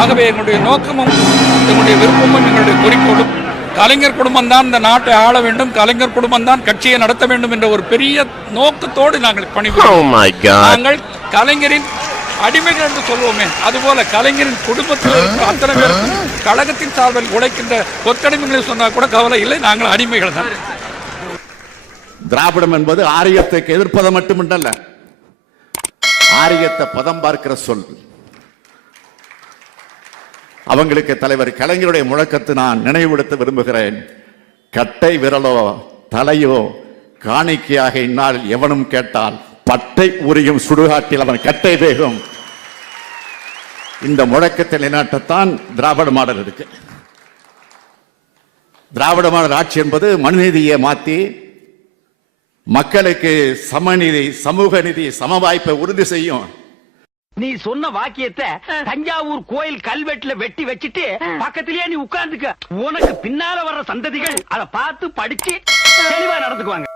ஆகவே எங்களுடைய நோக்கமும் எங்களுடைய விருப்பமும் எங்களுடைய குறிக்கோளும் கலைஞர் குடும்பம் தான் இந்த நாட்டை ஆள வேண்டும், கலைஞர் குடும்பம் தான் கட்சியை நடத்த வேண்டும் என்ற ஒரு பெரிய நோக்கத்தோடு நாங்கள் பணிபுரிகிறோம். நாங்கள் கலைஞரின் அடிமைகள் என்று சொல்வோமே, அதுபோல கலைஞரின் குடும்பத்தில் இருக்கிற அத்தனை பேருக்கும் கழகத்தின் சார்பில் உழைக்கின்ற கொத்தடிமைகளை சொன்னால் கூட கவலை இல்லை, நாங்கள் அடிமைகள் தான். திராவிடம் என்பது ஆரியத்துக்கு எதிர்ப்பதை மட்டுமல்ல, ஆரியத்தை பதம் பார்க்கிற சொல். அவங்களுக்கு தலைவர் கலைஞருடைய முழக்கத்தை நான் நினைவுபடுத்த விரும்புகிறேன். கட்டை விரலோ தலையோ காணிக்கையாக இந்நாள் எவனும் கேட்டால் பட்டை உரியும் சுடுகாட்டில் அவன் கட்டை வேகும். இந்த முழக்கத்தை நிலைநாட்டத்தான் திராவிட மாடல் இருக்கு. திராவிட மாடல் ஆட்சி என்பது மனுநீதியை மாற்றி மக்களுக்கு சமநீதி, சமூக நீதி, சம வாய்ப்பை உறுதி செய்யும். நீ சொன்ன வாக்கியத்தை தஞ்சாவூர் கோயில் கல்வெட்டுல வெட்டி வச்சிட்டு பக்கத்திலேயே நீ உட்கார்ந்துக்க. உனக்கு பின்னால வர்ற சந்ததிகள் அதை பார்த்து படிச்சு தெளிவா நடந்துக்குவாங்க.